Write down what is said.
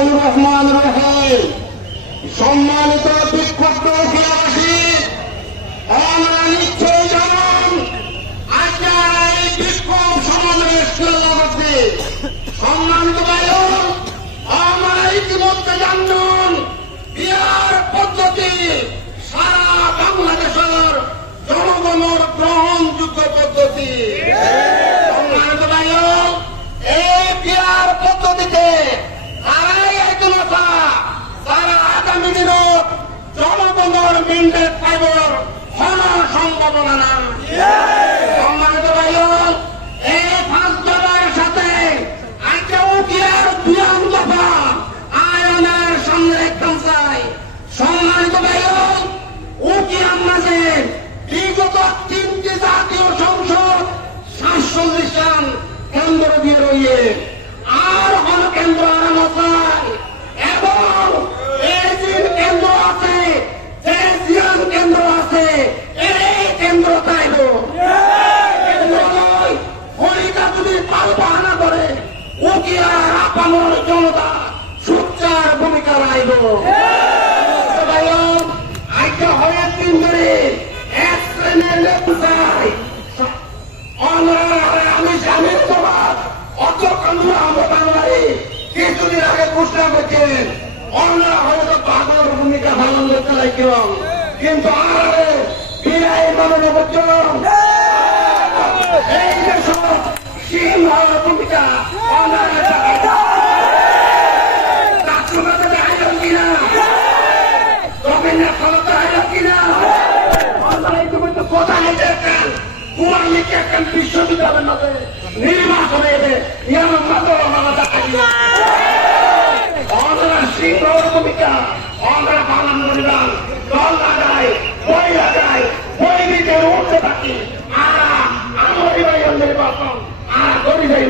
বিসমিল্লাহির রহমানির রহিম। সম্মানিত বিক্ষুব্ধ অখিলাবাসী, আমরা নিশ্চয়ই জানেন আজকে এই বিক্ষোভ সমাবেশ করতে সম্মানিত ভাইও, আমরা ইতিমধ্যে জানেন বিয়ার পদ্ধতি সারা বাংলাদেশের জনগণের গ্রহণযোগ্য পদ্ধতি। সম্মানিত ভাইও, এই বিয়ার পদ্ধতিতে তারাই একজন আছে তারা আগামী দিনত জনগণের মেন্ডেট পাইবার কোন সম্ভাবনা না। সম্মানিত ভাইও, এই 5 দলের সাথে আজকেও বিয়ার 2 দফা আয়নের সামনে একদম চাই। সম্মানিত ভাইও, উকিয়ার মাঝে বিগত 3টি জাতীয় সংসদ 47 রান কেন্দ্র দিয়ে রইয়ে আর কোন কেন্দ্র আনানো চাই এবং এই যে কেন্দ্র আছে, যে জিয়ান কেন্দ্র আছে, এই কেন্দ্র চাইব কেন্দ্র নয়। হরিকা যদি পালবাহানা করে উকিয়ার আপামর জনতা সুচার ভূমিকা রাইব। আজকে হরেক দিন ধরে এক শ্রেণীর নেতা চাই আমি স্বামীর তোমার অত কান্দুরা আমরা বাঙালি কিছুদিন আগে ঘোষণা করছেন অন্যরা হয়তো পাগল ভূমিকা পালন করতে লাগলাম, কিন্তু আরে বিরাই মানব বচ্চন এই দেশ সিংহ ভূমিকা কিনা তবে না ক্ষমতা আইল কিনা তুমি তো কোথায় দেখেন কুমার লিখে একখান বিশ্ববিদ্যালয়ের মধ্যে নির্বাচনে এলে ইয়ার মাত্র আলাদা থাকবে অন্যরা সিংহর ভূমিকা অন্যরা পালন করিবেন। দল লাগায় বই লাগায় বই দিতে উঠতে থাকি আর আমার নির্বাচন আর করি যাই